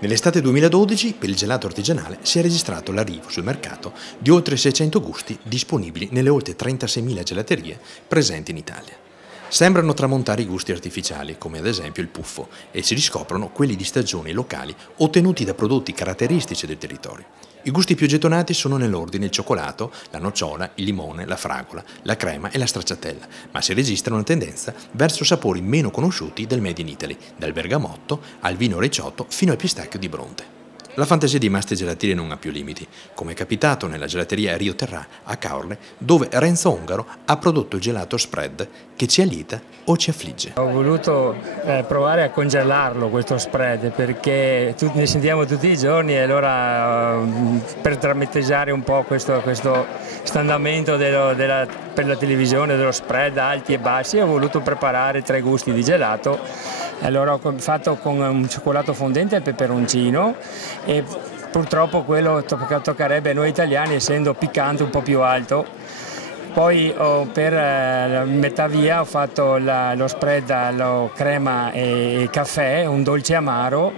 Nell'estate 2012, per il gelato artigianale, si è registrato l'arrivo sul mercato di oltre 600 gusti disponibili nelle oltre 36.000 gelaterie presenti in Italia. Sembrano tramontare i gusti artificiali, come ad esempio il puffo, e si riscoprono quelli di stagioni locali ottenuti da prodotti caratteristici del territorio. I gusti più gettonati sono nell'ordine il cioccolato, la nocciola, il limone, la fragola, la crema e la stracciatella, ma si registra una tendenza verso sapori meno conosciuti del Made in Italy, dal bergamotto al vino ricciotto fino al pistacchio di Bronte. La fantasia di mastri gelatieri non ha più limiti, come è capitato nella gelateria Rio Terrà a Caorle, dove Renzo Ongaro ha prodotto il gelato spread che ci allieta o ci affligge. Ho voluto provare a congelarlo questo spread perché ne sentiamo tutti i giorni e allora per drammateggiare un po' questo andamento per la televisione dello spread alti e bassi ho voluto preparare 3 gusti di gelato. Allora ho fatto con un cioccolato fondente e peperoncino e purtroppo quello che toccherebbe a noi italiani essendo piccante un po' più alto. Poi per metà via ho fatto lo spread alla crema e caffè, un dolce amaro,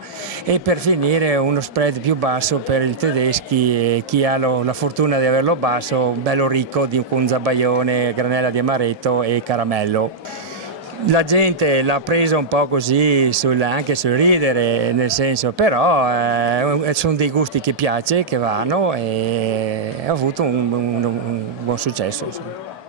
e per finire uno spread più basso per i tedeschi e chi ha la fortuna di averlo basso, bello ricco con zabaione, granella di amaretto e caramello. La gente l'ha presa un po' così anche sul ridere, nel senso, però sono dei gusti che piace, che vanno e ha avuto un buon successo. Insomma.